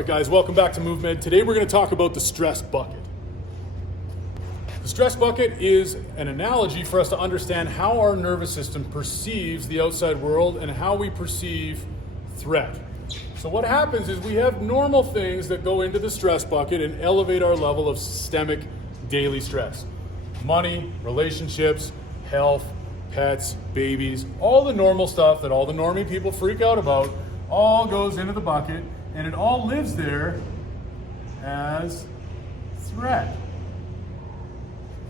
right, guys, welcome back to MoveMed. Today we're going to talk about the stress bucket. The stress bucket is an analogy for us to understand how our nervous system perceives the outside world and how we perceive threat. So what happens is we have normal things that go into the stress bucket and elevate our level of systemic daily stress. Money, relationships, health, pets, babies, all the normal stuff that all the normie people freak out about all goes into the bucket, and it all lives there as threat.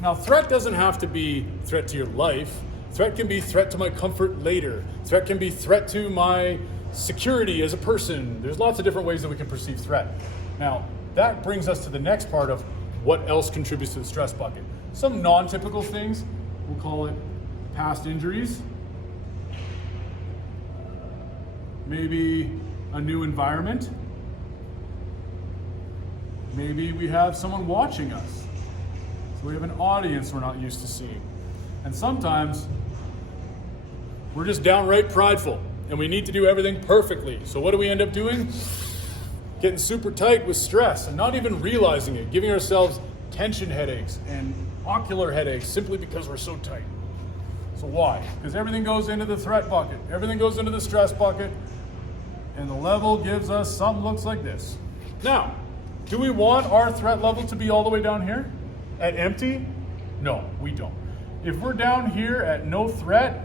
Now, threat doesn't have to be threat to your life. Threat can be threat to my comfort later. Threat can be threat to my security as a person. There's lots of different ways that we can perceive threat. Now, that brings us to the next part of what else contributes to the stress bucket. Some non-typical things, we'll call it past injuries, maybe a new environment, maybe we have someone watching us, so we have an audience we're not used to seeing. And sometimes we're just downright prideful and we need to do everything perfectly. So what do we end up doing? Getting super tight with stress and not even realizing it, giving ourselves tension headaches and ocular headaches simply because we're so tight. So why? Because everything goes into the threat bucket, everything goes into the stress bucket, and the level gives us something looks like this. Now, do we want our threat level to be all the way down here at empty? No, we don't. If we're down here at no threat,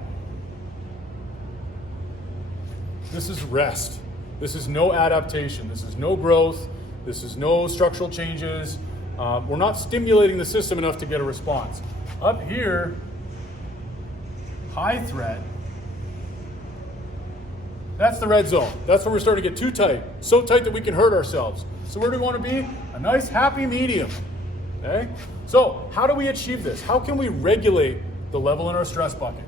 this is rest. This is no adaptation. This is no growth. This is no structural changes. We're not stimulating the system enough to get a response. Up here, high threat, that's the red zone. That's when we're starting to get too tight. So tight that we can hurt ourselves. So where do we want to be? A nice happy medium. Okay? So how do we achieve this? How can we regulate the level in our stress bucket?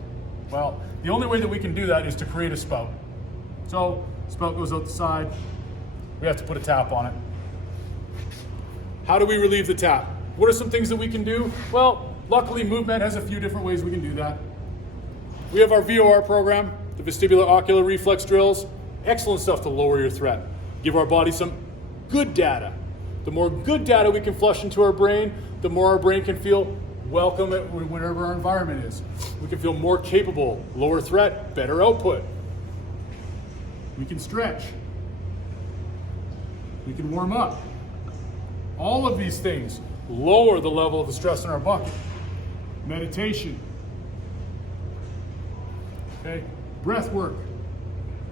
Well, the only way that we can do that is to create a spout. So spout goes out the side. We have to put a tap on it. How do we relieve the tap? What are some things that we can do? Well, luckily MoveMed has a few different ways we can do that. We have our VOR program, the vestibular ocular reflex drills. Excellent stuff to lower your threat. Give our body some good data. The more good data we can flush into our brain, the more our brain can feel welcome at whatever our environment is. We can feel more capable, lower threat, better output. We can stretch. We can warm up. All of these things lower the level of the stress in our bucket. Meditation. Okay, breath work.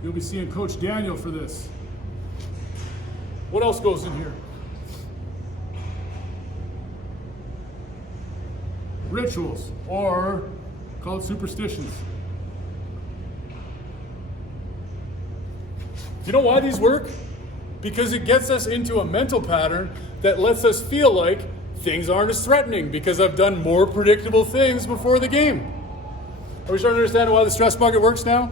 You'll be seeing Coach Daniel for this. What else goes in here? Rituals, or call it superstitions. You know why these work? Because it gets us into a mental pattern that lets us feel like things aren't as threatening because I've done more predictable things before the game. Are we starting to understand why the stress bucket works now?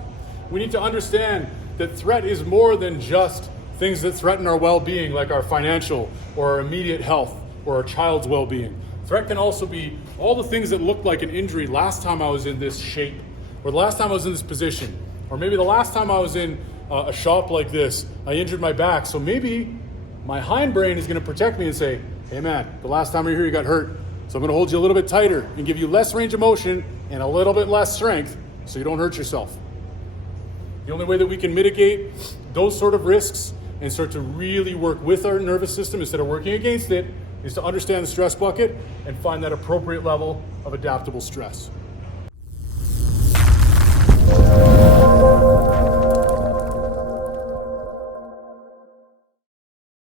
We need to understand that threat is more than just things that threaten our well-being, like our financial or our immediate health or our child's well-being. Threat can also be all the things that looked like an injury last time I was in this shape, or the last time I was in this position, or maybe the last time I was in a shop like this, I injured my back, so maybe my hindbrain is going to protect me and say, hey man, the last time you were here you got hurt, so I'm going to hold you a little bit tighter and give you less range of motion and a little bit less strength so you don't hurt yourself. The only way that we can mitigate those sort of risks and start to really work with our nervous system instead of working against it is to understand the stress bucket and find that appropriate level of adaptable stress.